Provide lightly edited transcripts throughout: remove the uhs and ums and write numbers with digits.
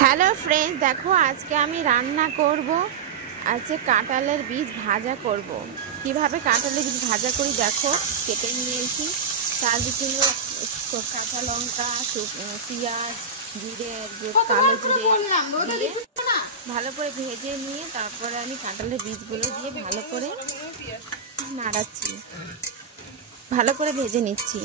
Hello friends, দেখো আজকে আমি রান্না করব। আজকে কাঁঠালের বীজ ভাজা করব। কিভাবে কাঁঠালের বীজ ভাজা করি দেখো, কেটে নিয়েছি। তার ভিতরে কাঁচা লঙ্কা, পেঁয়াজ, জিরে, কালো জিরে দিয়ে ভালো করে ভেজে নিয়ে তারপরে আমি কাঁঠালের বীজগুলো দিয়ে ভালো করে নাড়াচ্ছি, ভালো করে ভেজে নিচ্ছি।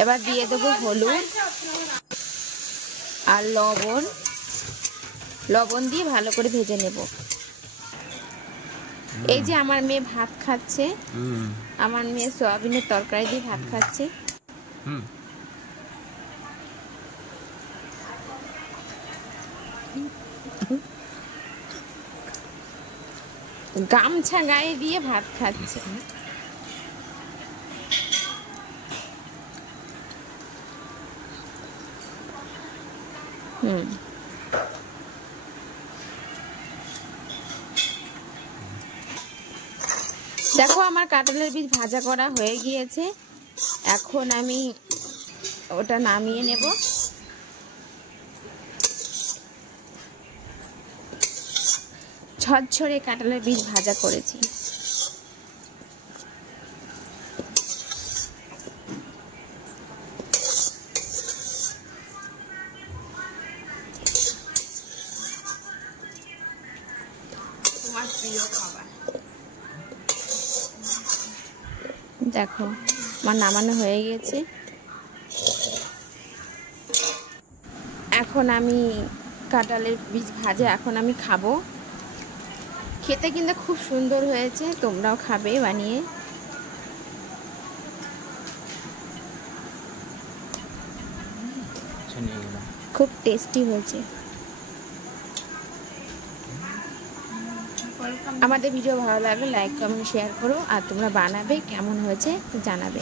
এবার দিয়ে দেবো হলুদ আর লবণ দিয়ে ভালো করে ভেজে নেব। এই যে আমার মেয়ে ভাত খাচ্ছে, আমার মেয়ে সয়াবিনের তরকারি দিয়ে ভাত খাচ্ছে। গামছা গায়ে দিয়ে ভাত খাচ্ছে। দেখো আমার কাঁঠালের বীজ ভাজা করা হয়ে গিয়েছে। এখন আমি ওটা নামিয়ে নেব। ঝরঝরে কাঁঠালের বীজ ভাজা করেছি। দেখো আমার নামানো হয়ে গেছে। এখন আমি কাঁঠালের বীজ ভাজা এখন আমি খাবো। খেতে কিন্তু খুব সুন্দর হয়েছে, তোমরাও খাবে বানিয়ে। খুব টেস্টি হয়েছে। আমাদের ভিডিও ভালো লাগলে লাইক কমেন্ট শেয়ার করো, আর তোমরা বানাবে কেমন হয়েছে জানাবে।